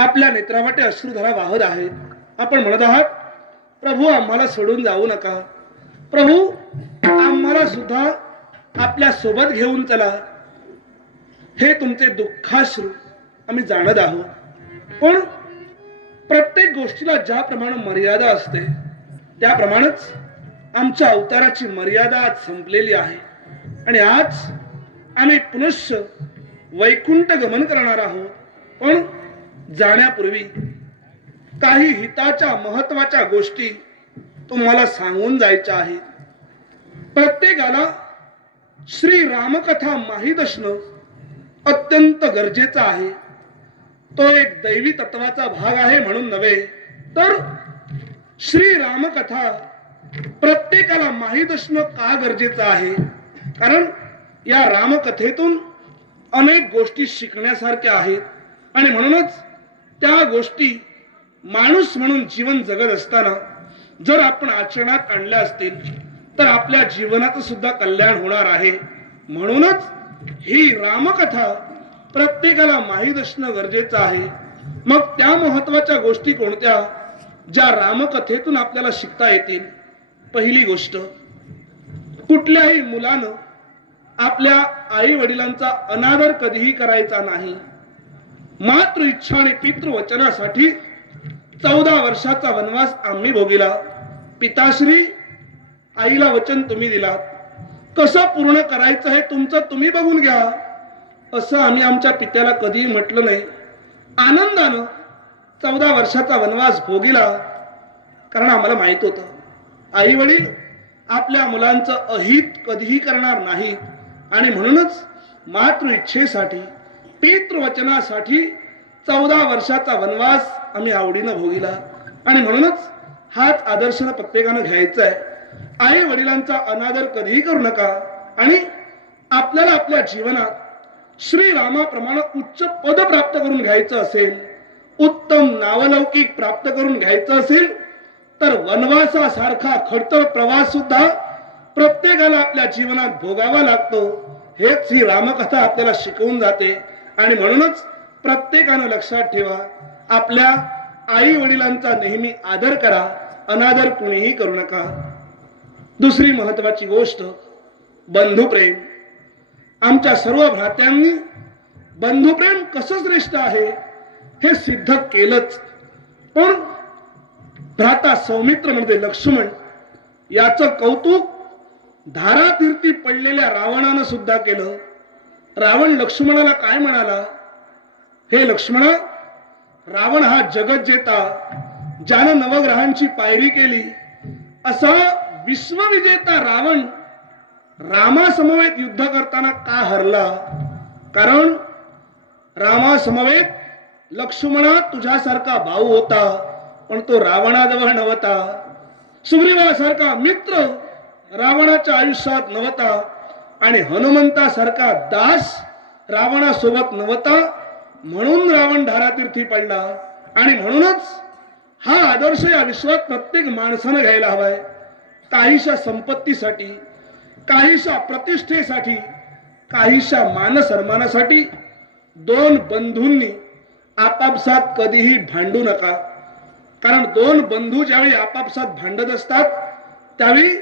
आपल्या नेत्रावाटे अश्रुधारा वाहत आहेत. आपण म्हणत आहात, प्रभू आम्हाला सोडून जाऊ नका, प्रभू आम्हाला सुद्धा आपल्या सोबत घेऊन चला. हे तुमचे दुःखाश्रू आम्ही जाणत आहोत. पण प्रत्येक गोष्टीला ज्याप्रमाणे मर्यादा असते त्याप्रमाणेच आमच्या अवताराची मर्यादा आज संपलेली आहे. आणि आज आम्ही पुनश्च वैकुंठ गमन करणार आहोत. पण जाण्यापूर्वी काही हिताच्या महत्वाच्या गोष्टी तुम्हाला सांगून जायच्या आहेत. प्रत्येकाला श्री रामकथा माहीत असणं अत्यंत गरजेचं आहे. तो एक दैवी तत्वाचा भाग आहे म्हणून नव्हे, तर श्री रामकथा प्रत्येकाला माहीत असणं का गरजेचं आहे, कारण या रामकथेतून अनेक गोष्टी शिकण्यासारख्या आहेत. आणि म्हणूनच त्या गोष्टी माणूस म्हणून जीवन जगत असताना जर आपण आचरणात आणल्या असतील तर आपल्या जीवनाचं सुद्धा कल्याण होणार आहे. म्हणूनच ही रामकथा प्रत्येकाला माहीत असणं गरजेचं आहे. मग त्या महत्वाच्या गोष्टी कोणत्या ज्या रामकथेतून आपल्याला शिकता येतील? पहिली गोष्ट, कुठल्याही मुलानं आपल्या आई वडिलांचा अनादर कधीही करायचा नाही. मातृ इच्छा आणि पितृवचनासाठी 14 वर्षाचा वनवास आम्ही भोगिला. पिताश्री, आईला वचन तुम्ही दिलात, कसं पूर्ण करायचं हे तुमचं तुम्ही बघून घ्या, असं आम्ही आमच्या पित्याला कधीही म्हटलं नाही. आनंदानं 14 वर्षाचा वनवास भोगिला, कारण आम्हाला माहित होतं आई वडील आपल्या मुलांचं अहित कधीही करणार नाहीत. आणि म्हणूनच मातृ इच्छेसाठी पितृवचनासाठी 14 वर्षाचा वनवास आम्ही आवडीनं भोगिला. आणि म्हणूनच हाच आदर्श प्रत्येकानं घ्यायचा आहे. आई वडिलांचा अनादर कधीही करू नका. आणि आपल्याला आपल्या जीवनात श्रीरामाप्रमाणे उच्च पद प्राप्त करून घ्यायचं असेल, उत्तम नावलौकिक प्राप्त करून घ्यायचं असेल, तर वनवासासारखा खडतर प्रवास सुद्धा प्रत्येकाला आपल्या जीवनात भोगावा लागतो. हेच ही रामकथा आपल्याला शिकवून जाते. आणि म्हणूनच प्रत्येकानं लक्षात ठेवा, आपल्या आई वडिलांचा नेहमी आदर करा, अनादर कुणीही करू नका. दुसरी महत्वाची गोष्ट, बंधुप्रेम. आमच्या सर्व भ्रात्यांनी बंधुप्रेम कसं श्रेष्ठ आहे हे सिद्ध केलंच. पण भ्राता सौमित्र म्हणजे लक्ष्मण याचं कौतुक धारातीर्थी पडलेल्या रावणानं सुद्धा केलं. रावण लक्ष्मणाला काय म्हणाला, हे लक्ष्मणा, रावण हा जगत जेता, ज्यानं नवग्रहांची पायरी केली, असा विश्वविजेता रावण रामासमवेत युद्ध करताना का हरला? कारण रामासमवेत लक्ष्मणा तुझ्यासारखा भाऊ होता, पण तो रावणाजवळ नव्हता. सुग्रीवासारखा मित्र रावणाच्या आयुष्यात नव्हता. आणि हनुमंतासारखा दास रावणासोबत नव्हता. म्हणून रावण धारातीर्थी पडला. आणि म्हणूनच हा आदर्श या विश्वात प्रत्येक माणसानं घ्यायला हवाय. काहीशा संपत्तीसाठी, काहीशा प्रतिष्ठेसाठी, काहीशा मान सन्मानासाठी दोन बंधूंनी आपापसात कधीही भांडू नका. कारण दोन बंधू ज्यावेळी आपापसात भांडत असतात त्यावेळी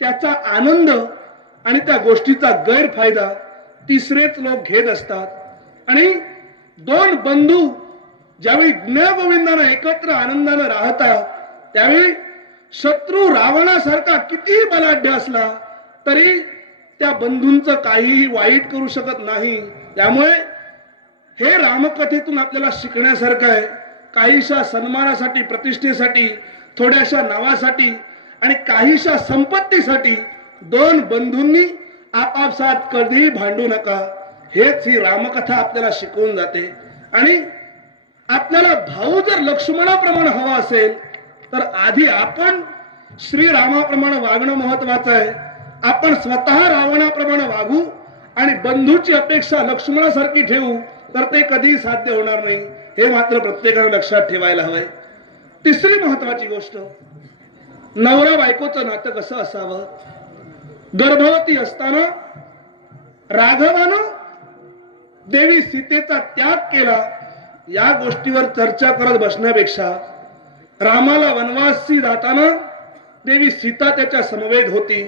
त्याचा आनंद आणि त्या गोष्टीचा गैरफायदा तिसरेच लोक घेत असतात. आणि दोन बंधू ज्यावेळी गुण्यागोविंदानं एकत्र आनंदानं राहतात त्यावेळी शत्रू रावणासारखा कितीही बलाढ्य असला तरी त्या बंधूंचं काहीही वाईट करू शकत नाही. त्यामुळे हे रामकथेतून आपल्याला शिकण्यासारखं आहे. काहीशा सन्मानासाठी, प्रतिष्ठेसाठी, थोड्याशा नावासाठी आणि काहीशा संपत्तीसाठी दोन बंधूंनी आपापसात कधीही भांडू नका. हेच ही रामकथा आपल्याला शिकवून जाते. आणि आपल्याला भाऊ जर लक्ष्मणाप्रमाणे हवा असेल तर आधी आपण श्रीरामाप्रमाणे वागणं महत्वाचं आहे. आपण स्वतः रावणाप्रमाणे वागू आणि बंधूची अपेक्षा लक्ष्मणासारखी ठेवू तर ते कधीही साध्य होणार नाही. हे मात्र प्रत्येकाने लक्षात ठेवायला हवंय. तिसरी महत्वाची गोष्ट, नवरा बायकोचं नातं कसं असावं. गर्भवती असताना राघवानं देवी सीतेचा त्याग केला या गोष्टीवर चर्चा करत बसण्यापेक्षा रामाला वनवासी जाताना देवी सीता त्याच्या समवेत होती.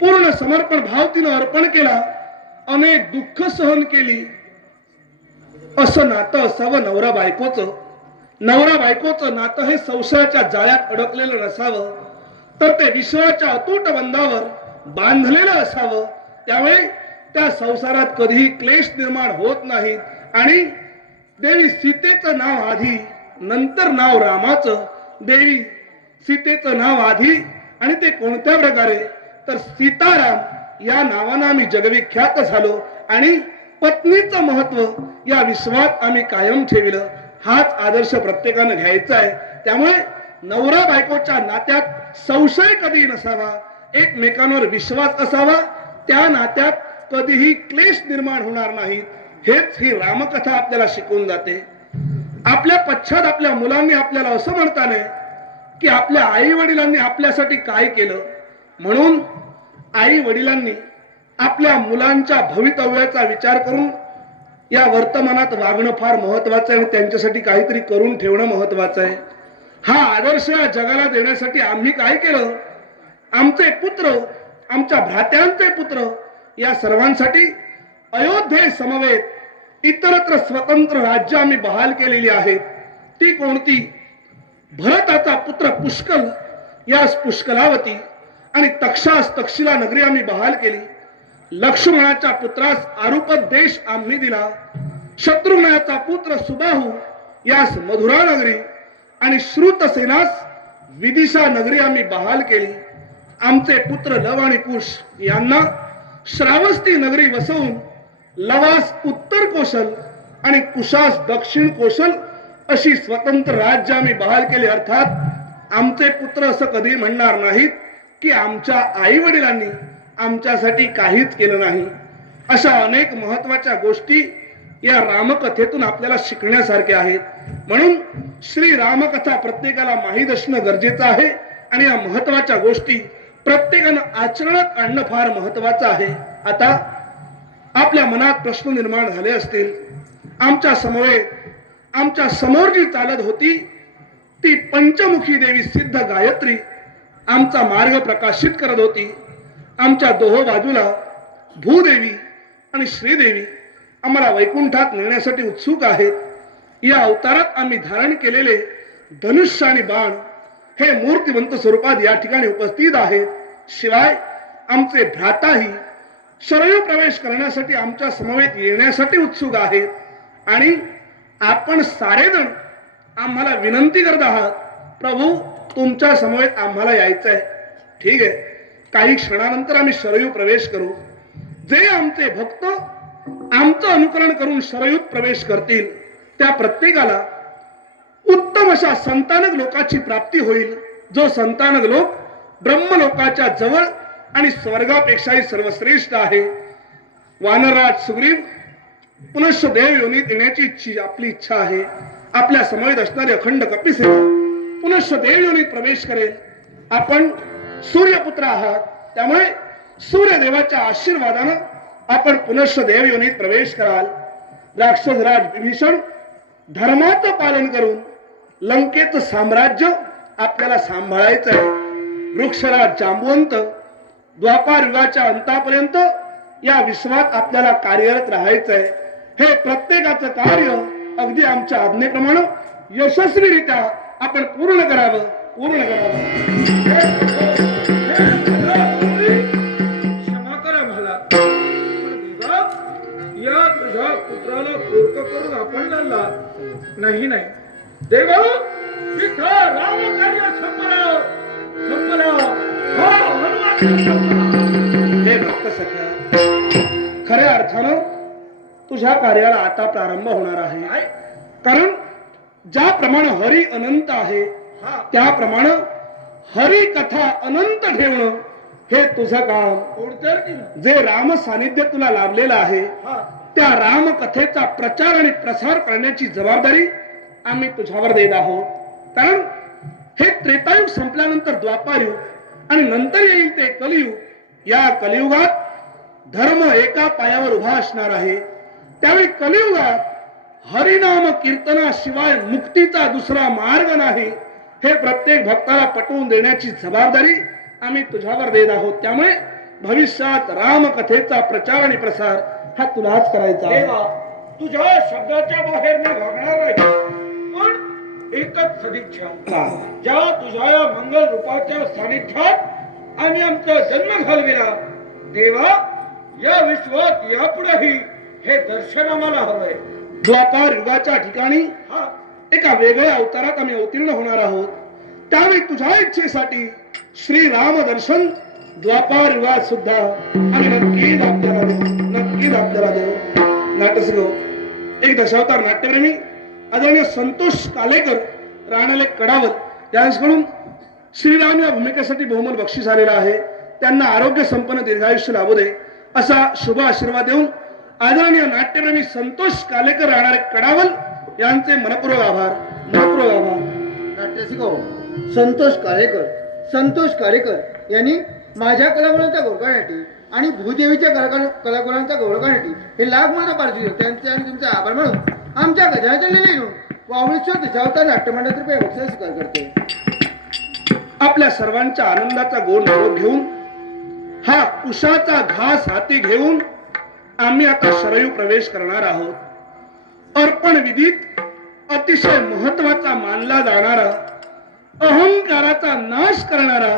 पूर्ण समर्पण भाव तिनं अर्पण केला, अनेक दुःख सहन केली. असं नातं असावं नवरा बायकोचं. नवरा बायकोचं नातं हे संसाराच्या जाळ्यात अडकलेलं नसावं, तर ते विश्वाच्या अतूट बंधावर बांधलेलं असावं. त्यामुळे त्या संसारात कधीही क्लेश निर्माण होत नाहीत. आणि देवी सीतेचं नाव आधी, नंतर नाव रामाचं. देवी सीतेचं नाव आधी, आणि ते कोणत्या प्रकारे, तर सीताराम या नावानं आम्ही जगविख्यात झालो. आणि पत्नीचं महत्व या विश्वात आम्ही कायम ठेवलं. हाच आदर्श प्रत्येकानं घ्यायचा आहे. त्यामुळे नवरा बायकोच्या नात्यात संशय कधी नसावा, एकमेकांवर विश्वास असावा. त्या नात्यात कधीही क्लेश निर्माण होणार नाहीत. हेच ही रामकथा आपल्याला शिकवून जाते. आपल्या पश्चात आपल्या मुलांनी आपल्याला असं म्हणता नये की आपल्या आई वडिलांनी आपल्यासाठी काय केलं. म्हणून आई वडिलांनी आपल्या मुलांच्या भवितव्याचा विचार करून या वर्तमानात वागणं फार महत्वाचं आहे आणि त्यांच्यासाठी काहीतरी करून ठेवणं महत्वाचं आहे. हा आदर्श या जगाला देण्यासाठी आम्ही काय केलं, आमचे पुत्र, आमच्या भ्रात्यांचे पुत्र, या सर्वांसाठी अयोध्ये समवेत इतरत्र स्वतंत्र राज्य आम्ही बहाल केलेली आहेत. ती कोणती? भरताचा पुत्र पुष्कल यास पुष्कलावती आणि तक्षास तक्षशिला नगरी आम्ही बहाल केली. लक्ष्मणाच्या पुत्रास आरुपद देश आम्ही दिला. शत्रुघ्नाचा पुत्र सुबाहू यास मधुरा नगरी आणि श्रुतसेनास विदिशा नगरी आम्ही बहाल केली. आमचे पुत्र लव आणि कुश यांना श्रावस्ती नगरी वसवून लवास उत्तर कोशल आणि कुशास दक्षिण कोशल अशी स्वतंत्र राज्य आम्ही बहाल केले. अर्थात आमचे पुत्र असं कधी म्हणणार नाहीत की आमच्या आई वडिलांनी आमच्यासाठी काहीच केलं नाही. अशा अनेक महत्वाच्या गोष्टी या रामकथेतून आपल्याला शिकण्यासारख्या आहेत. म्हणून श्री रामकथा प्रत्येकाला माहीत असणं गरजेचं आहे आणि या महत्वाच्या गोष्टी प्रत्येकानं आचरणात आणणं फार महत्वाचं आहे. आता आपल्या मनात प्रश्न निर्माण झाले असतील. आमच्या समोर जी चालत होती ती पंचमुखी देवी सिद्ध गायत्री आमचा मार्ग प्रकाशित करत होती. आमच्या दोहो बाजूला भूदेवी आणि श्रीदेवी आम्हाला वैकुंठात नेण्यासाठी उत्सुक आहेत. या अवतारात आम्ही धारण केलेले धनुष्य आणि बाण हे मूर्तिवंत स्वरूपात या ठिकाणी उपस्थित आहेत. शिवाय आमचे भ्राताही शरयू प्रवेश करण्यासाठी आमच्या समवेत येण्यासाठी उत्सुक आहेत. आणि आपण सारेजण आम्हाला विनंती करत आहात, प्रभू तुमच्या समवेत आम्हाला यायचं आहे. ठीक आहे, काही क्षणानंतर आम्ही शरयू प्रवेश करू. जे आमचे भक्त आमचं अनुकरण करून शरयूत प्रवेश करतील त्या प्रत्येकाला उत्तम अशा संतानक लोकाची प्राप्ती होईल. जो संतानक लोक ब्रह्मलोकाच्या जवळ आणि स्वर्गापेक्षाही सर्वश्रेष्ठ आहे. वानरराज सुग्रीव पुनश्च देव योनीत येण्याची आपली इच्छा आहे. आपल्या समवेत असणारे अखंड कपिसेना पुनश्च देव योनीत प्रवेश करेल. आपण सूर्यपुत्र आहात, त्यामुळे सूर्यदेवाच्या आशीर्वादानं आपण पुनश्च देव योनीत प्रवेश कराल. राक्षसराज विभीषण धर्माचं पालन करून लंकेचं साम्राज्य आपल्याला सांभाळायचं आहे. वृक्षराज जांबुवंत द्वापार युगाच्या अंतापर्यंत या विश्वात आपल्याला कार्यरत राहायचं आहे. हे प्रत्येकाचं कार्य अगदी आमच्या आज्ञेप्रमाणे यशस्वीरित्या आपण पूर्ण करावं. क्षमा करा मला, या तुझ्या पुत्राला पूर्त करून आपण लढला नाही. देवा, इथं राम कार्य संपलं. हे भक्त सख्या, खऱ्या अर्थानं तुझ्या कार्याला आता प्रारंभ होणार आहे. कारण ज्याप्रमाणे हरी अनंत आहे त्याप्रमाणे हरी कथा अनंत ठेवणं हे तुझं काम. जे राम सानिध्य तुला लाभलेलं आहे त्या राम कथेचा प्रचार आणि प्रसार करण्याची जबाबदारी आम्ही तुझ्यावर देत आहोत. कारण हे त्रेतायुग संपल्यानंतर द्वापारयुग आणि नंतर येईल ते कलियुग. या कलियुगात धर्म एका पायावर उभा असणार आहे. त्यावेळी कलियुगात हरिनाम कीर्तनाशिवाय मुक्तीचा दुसरा मार्ग नाही हे प्रत्येक भक्ताला पटवून देण्याची जबाबदारी आम्ही तुझ्यावर देत आहोत. त्यामुळे भविष्यात रामकथेचा प्रचार आणि प्रसार हा तुलाच करायचा आहे. देवा तुझ्या शब्दाच्या बाहेर मी वागणार नाही, पण एकच सदिच्छा, ज्या तुझ्या या मंगल रूपाच्या सानिध्यात आम्ही आमचा जन्म घालविला देवा, या विश्वात यापुढेही हे दर्शन आम्हाला हवंय. द्वापार युगाच्या ठिकाणी हा एका वेगळ्या अवतारात आम्ही अवतीर्ण होणार आहोत. त्यावेळी तुझ्या इच्छेसाठी श्री राम दर्शन द्वापार युगात सुद्धा आम्ही नक्कीच आपल्याला देऊ, नक्कीच आपल्याला देऊ. नाट्यसगो एक दशावतार नाट्यप्रेमी आदरणीय संतोष कालेकर राहणारे कडावल यांच्याकडून श्रीराम या भूमिकेसाठी बहुमोल बक्षीस आलेला आहे. त्यांना आरोग्य संपन्न दीर्घायुष्य लाभू दे असा शुभ आशीर्वाद देऊन आदरणीय नाट्यप्रेमी संतोष कालेकर राहणारे कडावल यांचे मनपूर्वक आभार, मनपूर्वक आभार. नाट्यशिको संतोष कारेकर यांनी माझ्या कलागुणांचा गौरव करण्यासाठी आणि भूदेवीच्या कलागुणांचा गौरव करण्यासाठी हे लाख मला पारितोषिक त्यांचे आणि तुमचे आभार म्हणून आमच्या गजाच्या लिहिणून वावळीश्वर दशावतार नाट्यमंडळातर्फे बक्षीस स्वीकार करते. आपल्या सर्वांच्या आनंदाचा गोड निरोप घेऊन हा कुशाचा घास हाती घेऊन आम्ही आता शरयू प्रवेश करणार आहोत. अर्पण विधीत अतिशय महत्वाचा मानला जाणारा अहंकाराचा नाश करणारा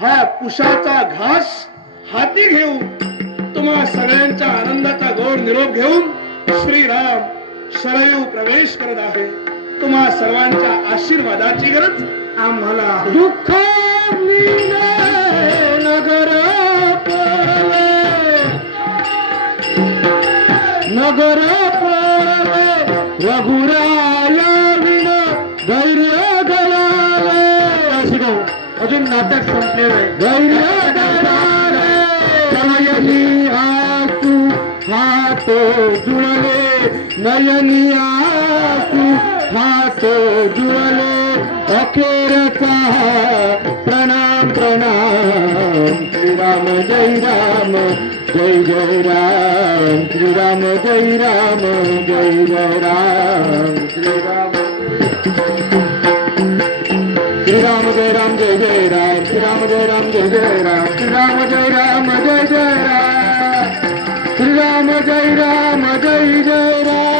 हा कुशाचा घास हाती घेऊन तुम्हा सगळ्यांच्या आनंदाचा गोड निरोप घेऊन श्रीराम शरयू प्रवेश करत आहे. तुम्हा सर्वांच्या आशीर्वादाची गरज आम्हाला आहे. दुःख नगर नगर रघुराया विण धैर्य गलाले. अजून नाटक संपले नाही. धैर्य गलाले नयनी आसू हात जुळले, नयनी आसू हात जुळले, अखेरचा प्रणाम प्रणाम. श्रीराम जय राम जय जय राम, श्रीराम जय राम जय जय राम, श्रीराम श्रीराम जय राम जय जय राम, श्रीराम जय राम जय जय राम, श्रीराम जय राम जय जय राम, श्रीराम जय राम जय जय राम.